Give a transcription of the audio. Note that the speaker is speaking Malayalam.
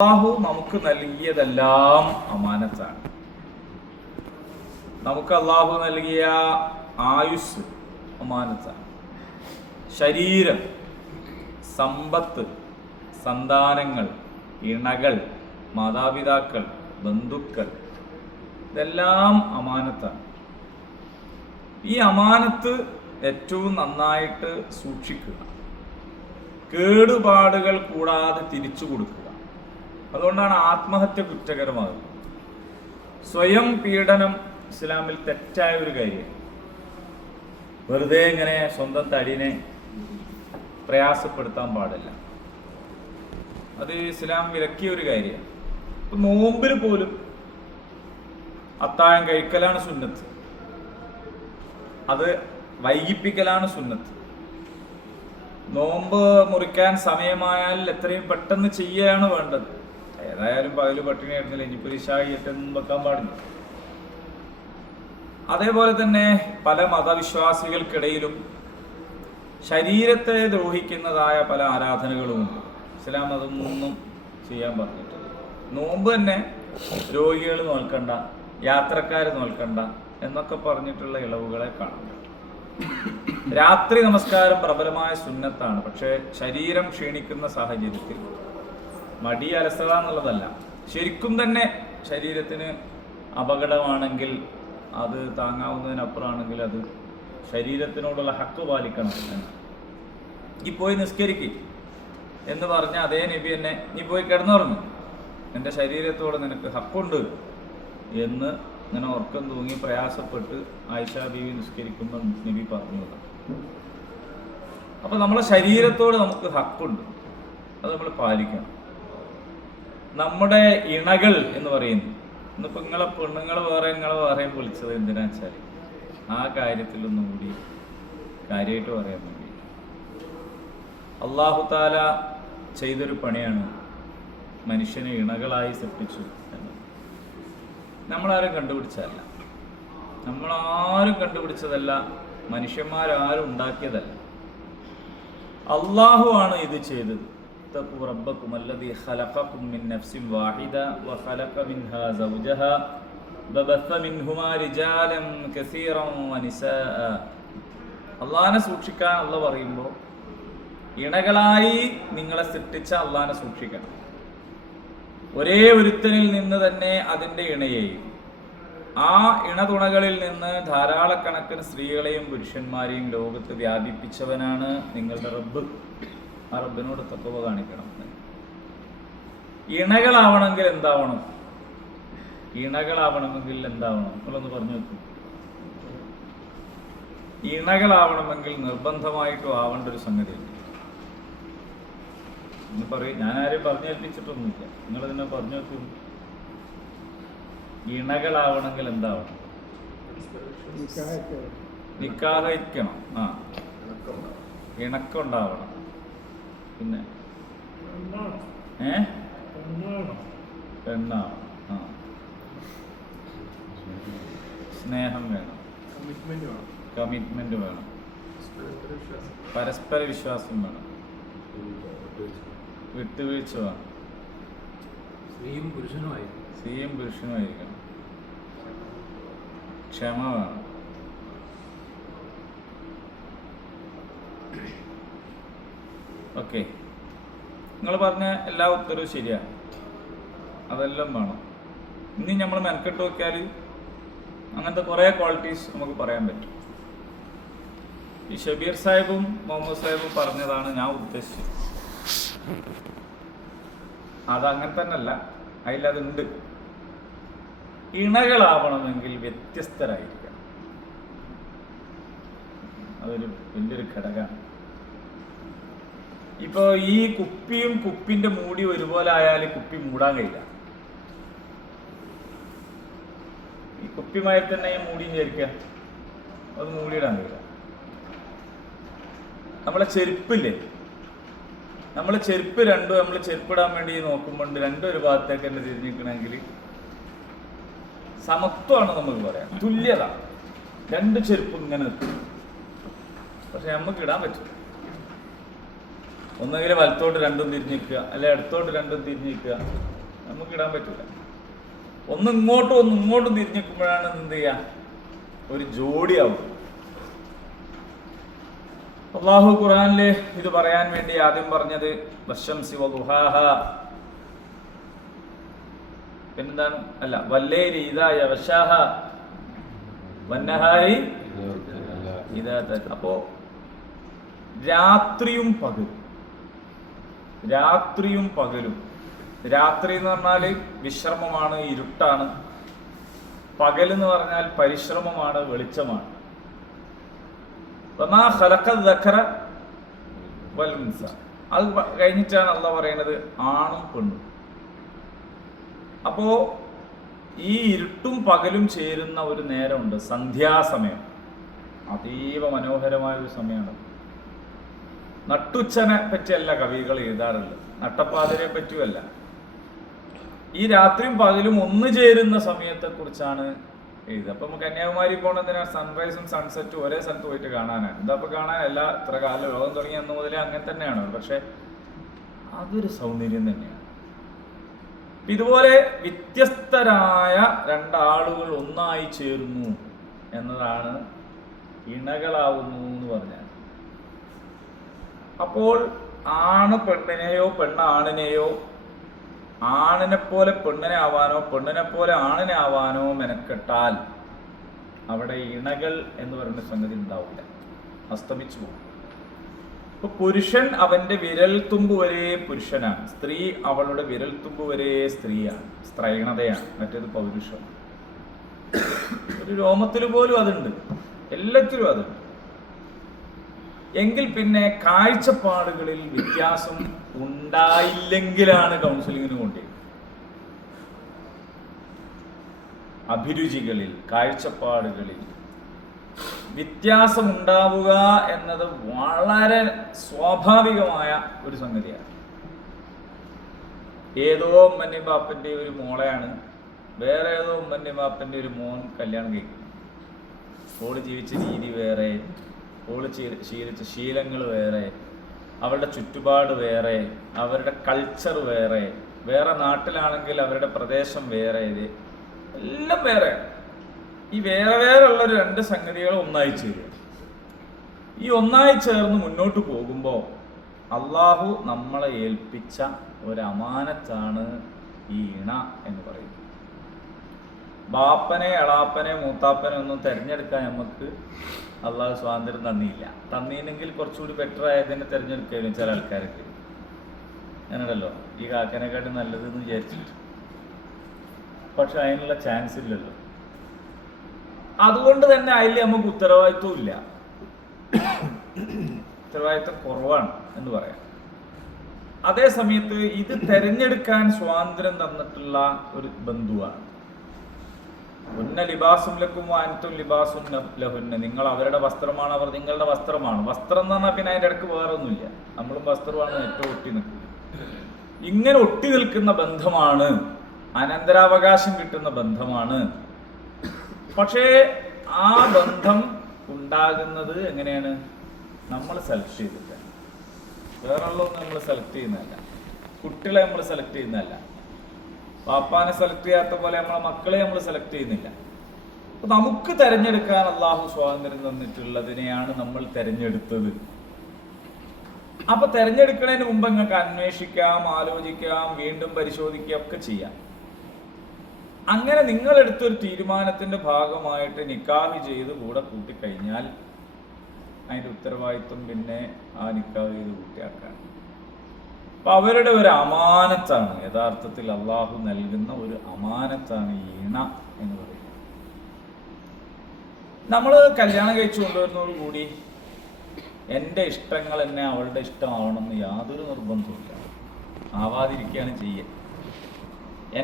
അല്ലാഹു നമുക്ക് നൽകിയതെല്ലാം അമാനത്താണ്. നമുക്ക് അല്ലാഹു നൽകിയ ആയുസ് അമാനത്താണ്. ശരീരം, സമ്പത്ത്, സന്താനങ്ങൾ, ഇണകൾ, മാതാപിതാക്കൾ, ബന്ധുക്കൾ, ഇതെല്ലാം അമാനത്താണ്. ഈ അമാനത്ത് ഏറ്റവും നന്നായിട്ട് സൂക്ഷിക്കുക, കേടുപാടുകൾ കൂടാതെ തിരിച്ചു കൊടുക്കുക. അതുകൊണ്ടാണ് ആത്മഹത്യ കുറ്റകരമാകുന്നത്. സ്വയം പീഡനം ഇസ്ലാമിൽ തെറ്റായ ഒരു കാര്യം. വെറുതെ ഇങ്ങനെ സ്വന്തം തടിനെ പ്രയാസപ്പെടുത്താൻ പാടില്ല. അത് ഇസ്ലാം വിലക്കിയ ഒരു കാര്യമാണ്. ഇപ്പൊ നോമ്പിൽ പോലും അത്താഴം കഴിക്കലാണ് സുന്നത്ത്, അത് വൈകിപ്പിക്കലാണ് സുന്നത്ത്. നോമ്പ് മുറിക്കാൻ സമയമായാൽ എത്രയും പെട്ടെന്ന് ചെയ്യുകയാണ് വേണ്ടത്. ഏതായാലും പകല് പട്ടിണി ആയിരുന്നില്ല, ഇനിയിപ്പോൾ ഇശാഇ ഏറ്റൊന്നും വെക്കാൻ പാടില്ല. അതേപോലെ തന്നെ പല മതവിശ്വാസികൾക്കിടയിലും ശരീരത്തെ ദ്രോഹിക്കുന്നതായ പല ആരാധനകളുമുണ്ട്. ഇസ്ലാം അതൊന്നും ചെയ്യാൻ പറഞ്ഞിട്ടില്ല. നോമ്പ് തന്നെ രോഗികൾ നോൽക്കണ്ട, യാത്രക്കാർ നോൽക്കണ്ട എന്നൊക്കെ പറഞ്ഞിട്ടുള്ള ഇളവുകളെ കാണാൻ പറ്റും. രാത്രി നമസ്കാരം പ്രബലമായ സുന്നത്താണ്. പക്ഷേ ശരീരം ക്ഷീണിക്കുന്ന സാഹചര്യത്തിൽ മടി, അലസത എന്നുള്ളതല്ല, ശരിക്കും തന്നെ ശരീരത്തിന് അപകടമാണെങ്കിൽ, അത് താങ്ങാവുന്നതിനപ്പുറമാണെങ്കിൽ അത് ശരീരത്തിനോടുള്ള ഹക്ക് പാലിക്കണം. ഈ പോയി നിസ്കരിക്കും എന്ന് പറഞ്ഞ അതേ നബി എന്നെ നീ പോയി കിടന്നുറങ്ങും, എൻ്റെ ശരീരത്തോട് നിനക്ക് ഹക്കുണ്ട് എന്ന് ഇങ്ങനെ ഉറക്കം തൂങ്ങി പ്രയാസപ്പെട്ട് ആയിഷ ബീവി നിസ്കരിക്കുമ്പോൾ നബി പറഞ്ഞു. അപ്പൊ നമ്മളെ ശരീരത്തോട് നമുക്ക് ഹക്കുണ്ട്, അത് നമ്മൾ പാലിക്കണം. നമ്മുടെ ഇണകൾ എന്ന് പറയുന്നു, ഇന്നിപ്പോൾ നിങ്ങളെ പെണ്ണുങ്ങൾ വേറെയും വിളിച്ചത് എന്തിനാ വെച്ചാൽ ആ കാര്യത്തിലൊന്നും കൂടി കാര്യമായിട്ട് പറയാൻ വേണ്ടി അല്ലാഹു തആല ചെയ്തൊരു പണിയാണ് മനുഷ്യനെ ഇണകളായി സൃഷ്ടിച്ചു എന്നത്. നമ്മളാരും കണ്ടുപിടിച്ചതല്ല, നമ്മളാരും കണ്ടുപിടിച്ചതല്ല, മനുഷ്യന്മാരാരും ഉണ്ടാക്കിയതല്ല. അല്ലാഹു ആണ് ഇത് ചെയ്തത്. اتقوا ربكم الذي خلقكم من نفس واحدة وخلق منها زوجها وبث منهما رجالا كثيرا ونساء. അള്ളാഹിനെ സൂക്ഷിക്കാൻ അള്ളാഹ് പറയുമ്പോൾ ഇണകളായി നിങ്ങളെ സൃഷ്ടിച്ച അള്ളാഹിനെ സൂക്ഷിക്കണം. ഒരേ ഒരുത്തനിൽ നിന്ന് തന്നെ അതിൻ്റെ ഇണയെയും ആ ഇണതുണകളിൽ നിന്ന് ധാരാളക്കണക്കിന് സ്ത്രീകളെയും പുരുഷന്മാരെയും ലോകത്ത് വ്യാപിപ്പിച്ചവനാണ് നിങ്ങളുടെ റബ്ബ്. ആ റബ്ബിനോട് തഖ്വ കാണിക്കണം. ഇണകളാവണമെങ്കിൽ എന്താവണം? ഇണകളാവണമെങ്കിൽ എന്താവണം? നിങ്ങളൊന്ന് പറഞ്ഞു നോക്കും. ഇണകളാവണമെങ്കിൽ നിർബന്ധമായിട്ടും ആവേണ്ട ഒരു സംഗതിയുണ്ട്. എന്ന് പറയും, ഞാനാരും പറഞ്ഞേൽപ്പിച്ചിട്ടൊന്നുമില്ല, നിങ്ങളിതിനെ പറഞ്ഞു നോക്കും. ഇണകളാവണമെങ്കിൽ എന്താവണം? നിക്കാഹിക്കണം. ഇണക്കുണ്ടാവണം. പിന്നെ പെണ്ണാവണം. സ്നേഹം വേണം, കമ്മിറ്റ്മെന്റ് വേണം, പരസ്പര വിശ്വാസം വേണം, വിട്ടുവീഴ്ച വേണം, സ്ത്രീയും പുരുഷനുമായിരിക്കണം, ക്ഷമ വേണം. ഓക്കെ, നിങ്ങൾ പറഞ്ഞ എല്ലാ ഉത്തരവും ശരിയാണ്, അതെല്ലാം വേണം. ഇനി നമ്മൾ മെനക്കെട്ട് നോക്കിയാൽ അങ്ങനത്തെ കുറേ ക്വാളിറ്റീസ് നമുക്ക് പറയാൻ പറ്റും. ഈ ഷബീർ സാഹിബും മുഹമ്മദ് സാഹിബും പറഞ്ഞതാണ് ഞാൻ ഉദ്ദേശിച്ചത്. അതങ്ങനെ തന്നെ അല്ല, അതിലതുണ്ട്. ഇണകളാവണമെങ്കിൽ വ്യത്യസ്തരായിരിക്കണം. അതൊരു വലിയൊരു ഘടകമാണ്. ഇപ്പൊ ഈ കുപ്പിയും കുപ്പിന്റെ മൂടി ഒരുപോലെ ആയാൽ കുപ്പി മൂടാൻ കഴിയില്ല. ഈ കുപ്പിമായി തന്നെ ഈ മൂടിയും ചേർക്കുക, അത് മൂടിയിടാൻ കഴിയില്ല. നമ്മളെ ചെരുപ്പില്ലേ, നമ്മളെ ചെരുപ്പ് രണ്ടും നമ്മൾ ചെരുപ്പിടാൻ വേണ്ടി നോക്കുമ്പോൾ രണ്ടും ഒരു ഭാഗത്തേക്ക് തന്നെ തിരിഞ്ഞിരിക്കണമെങ്കിൽ സമത്വമാണ് നമുക്ക് പറയാം, തുല്യത. രണ്ട് ചെരുപ്പ് ഇങ്ങനെ നിൽക്കും, പക്ഷെ നമുക്ക് ഇടാൻ പറ്റും. ഒന്നുകിൽ വലത്തോട്ട് രണ്ടും തിരിഞ്ഞിക്കുക, അല്ലെ ഇടത്തോട്ട് രണ്ടും തിരിഞ്ഞിക്കുക. നമുക്ക് ഇടാൻ പറ്റില്ല. ഒന്ന് ഇങ്ങോട്ടും ഒന്ന് ഇങ്ങോട്ടും തിരിഞ്ഞിക്കുമ്പോഴാണ് എന്ത് ചെയ്യുക, ഒരു ജോഡിയാവും. അല്ലാഹു ഖുർആനില് ഇത് പറയാൻ വേണ്ടി ആദ്യം പറഞ്ഞത് വശംസി വദുഹാഹ, പിന്നെന്താണ്, അല്ല വല്ലൈലി ഇദാ യഗ്ശാഹ വന്നഹാരി ഇദാ തജ. അപ്പോ രാത്രിയും പകലും, രാത്രിയും പകലും. രാത്രി എന്ന് പറഞ്ഞാൽ വിശ്രമമാണ്, ഇരുട്ടാണ്. പകൽ എന്ന് പറഞ്ഞാൽ പരിശ്രമമാണ്, വെളിച്ചമാണ്. വമാ ഖലഖൽ ദഖറ വൽ ഉൻസ. അത് കഴിഞ്ഞിട്ടാണ് അള്ളാഹ് പറയുന്നത് ആണും പെണ്ണും. അപ്പോ ഈ ഇരുട്ടും പകലും ചേരുന്ന ഒരു നേരമുണ്ട്, സന്ധ്യാസമയം. അതീവ മനോഹരമായ ഒരു സമയമാണ്. നട്ടുച്ചനെ പറ്റിയല്ല കവികൾ എഴുതാറുള്ളത്, നട്ടപ്പാതിരെ പറ്റിയല്ല. ഈ രാത്രിയും പകലും ഒന്നു ചേരുന്ന സമയത്തെ കുറിച്ചാണ് എഴുതുക. അപ്പൊ നമുക്ക് കന്യാകുമാരി പോകണതിനാ സൺറൈസും സൺസെറ്റും ഒരേ സ്ഥലത്ത് പോയിട്ട് കാണാനാണ്. എന്താ ഇപ്പൊ കാണാനല്ല, ഇത്ര കാലം ലോകം തുടങ്ങിയ അന്ന് മുതലേ അങ്ങനെ തന്നെയാണ്. പക്ഷെ അതൊരു സൗന്ദര്യം തന്നെയാണ്. ഇതുപോലെ വ്യത്യസ്തരായ രണ്ടാളുകൾ ഒന്നായി ചേരുന്നു എന്നതാണ് ഇണകളാവുന്നു എന്ന് പറഞ്ഞാൽ. അപ്പോൾ ആണ് പെണ്ണിനെയോ പെണ്ണ് ആണിനെയോ, ആണിനെ പോലെ പെണ്ണിനെ ആവാനോ പെണ്ണിനെ പോലെ ആണിനെ ആവാനോ മെനക്കെട്ടാൽ അവിടെ ഇണകൾ എന്ന് പറയുന്ന സംഗതി ഉണ്ടാവില്ല, അസ്തമിച്ചു പോകും. ഇപ്പൊ പുരുഷൻ അവന്റെ വിരൽത്തുമ്പ് വരെ പുരുഷനാണ്, സ്ത്രീ അവളുടെ വിരൽത്തുമ്പ് വരെ സ്ത്രീയാണ്, സ്ത്രൈണതയാണ്. മറ്റേത് പൗരുഷം. ഒരു രോമത്തിൽ പോലും അതുണ്ട്, എല്ലാത്തിലും അതുണ്ട്. എങ്കിൽ പിന്നെ കാഴ്ചപ്പാടുകളിൽ വ്യത്യാസം ഉണ്ടായില്ലെങ്കിലാണ് കൗൺസിലിങ്ങിന് കൊണ്ടേ. അഭിരുചികളിൽ, കാഴ്ചപ്പാടുകളിൽ വ്യത്യാസം ഉണ്ടാവുക എന്നത് വളരെ സ്വാഭാവികമായ ഒരു സംഗതിയാണ്. ഏതോ ഉമ്മന്റെയും ബാപ്പന്റെ ഒരു മോളെയാണ് വേറെ ഏതോ ഉമ്മന്റെയും ബാപ്പന്റെ ഒരു മോൻ കല്യാണം കഴിക്കുന്നത്. ഓള് ജീവിച്ച രീതി വേറെ, ഓള് ശീലിച്ച ശീലങ്ങൾ വേറെ, അവരുടെ ചുറ്റുപാട് വേറെ, അവരുടെ കൾച്ചർ വേറെ, വേറെ നാട്ടിലാണെങ്കിൽ അവരുടെ പ്രദേശം വേറെ, ഇത് എല്ലാം വേറെ. ഈ വേറെ വേറെ ഉള്ളൊരു രണ്ട് സംഗതികൾ ഒന്നായി ചേരും. ഈ ഒന്നായി ചേർന്ന് മുന്നോട്ട് പോകുമ്പോൾ അള്ളാഹു നമ്മളെ ഏൽപ്പിച്ച ഒരു അമാനത്താണ് ഈ ഇണ എന്ന് പറയുന്നത്. ബാപ്പനെ, എളാപ്പനെ, മൂത്താപ്പനെ ഒന്നും തിരഞ്ഞെടുക്കാൻ നമുക്ക് അള്ളാഹു സ്വാതന്ത്ര്യം തന്നിയില്ല. തന്നില്ലെങ്കിൽ കുറച്ചുകൂടി ബെറ്റർ ആയതിനെ തിരഞ്ഞെടുക്കുകയും ചില ആൾക്കാരൊക്കെ ഞാനുണ്ടല്ലോ ഈ കാക്കനെക്കാട്ടും നല്ലതെന്ന് വിചാരിച്ചിട്ട്. പക്ഷെ അതിനുള്ള ചാൻസ് ഇല്ലല്ലോ. അതുകൊണ്ട് തന്നെ അതിൽ നമുക്ക് ഉത്തരവാദിത്വം ഇല്ല, ഉത്തരവാദിത്വം കുറവാണ് എന്ന് പറയാം. അതേ സമയത്ത് ഇത് തെരഞ്ഞെടുക്കാൻ സ്വാതന്ത്ര്യം തന്നിട്ടുള്ള ഒരു ബന്ധുവാണ്. ഉന്ന ലിബാസും ലക്കും വാനത്തും ലിബാസും ലഹുന്ന. നിങ്ങൾ അവരുടെ വസ്ത്രമാണ്, അവർ നിങ്ങളുടെ വസ്ത്രമാണ്. വസ്ത്രം എന്ന് പറഞ്ഞാൽ പിന്നെ അതിൻ്റെ ഇടയ്ക്ക് വേറെ ഒന്നുമില്ല, നമ്മളും വസ്ത്രമാണ് ഏറ്റവും ഒട്ടി നിൽക്കുന്നത്. ഇങ്ങനെ ഒട്ടി നിൽക്കുന്ന ബന്ധമാണ്, അനന്തരാവകാശം കിട്ടുന്ന ബന്ധമാണ്. പക്ഷേ ആ ബന്ധം ഉണ്ടാകുന്നത് എങ്ങനെയാണ്? നമ്മൾ സെലക്ട് ചെയ്തിട്ടാണ്. വേറെയുള്ളതൊന്നും നമ്മൾ സെലക്ട് ചെയ്യുന്നതല്ല, കുട്ടികളെ നമ്മൾ സെലക്ട് ചെയ്യുന്നതല്ല, പാപ്പാനെ സെലക്ട് ചെയ്യാത്ത പോലെ നമ്മളെ മക്കളെ നമ്മൾ സെലക്ട് ചെയ്യുന്നില്ല. അപ്പൊ നമുക്ക് തെരഞ്ഞെടുക്കാൻ അള്ളാഹു സ്വാതന്ത്ര്യം തന്നിട്ടുള്ളതിനെയാണ് നമ്മൾ തെരഞ്ഞെടുത്തത്. അപ്പൊ തെരഞ്ഞെടുക്കുന്നതിന് മുമ്പ് നിങ്ങൾക്ക് അന്വേഷിക്കാം, ആലോചിക്കാം, വീണ്ടും പരിശോധിക്കാം, ഒക്കെ ചെയ്യാം. അങ്ങനെ നിങ്ങളെടുത്തൊരു തീരുമാനത്തിന്റെ ഭാഗമായിട്ട് നിക്കാഹ് ചെയ്ത് കൂടെ കൂട്ടിക്കഴിഞ്ഞാൽ അതിന്റെ ഉത്തരവാദിത്വം പിന്നെ ആ നിക്കാഹ് ചെയ്ത് കൂട്ടിയാക്കാൻ. അപ്പൊ അവരുടെ ഒരു അമാനത്താണ്, യഥാർത്ഥത്തിൽ അള്ളാഹു നൽകുന്ന ഒരു അമാനത്താണ് ഈ ഇണ എന്ന് പറയുന്നത്. നമ്മൾ കല്യാണം കഴിച്ചു കൊണ്ടുവരുന്നതോടുകൂടി എൻ്റെ ഇഷ്ടങ്ങൾ എന്നെ അവളുടെ ഇഷ്ടമാവണമെന്ന് യാതൊരു നിർബന്ധമില്ല, ആവാതിരിക്കുകയാണ് ചെയ്യുക.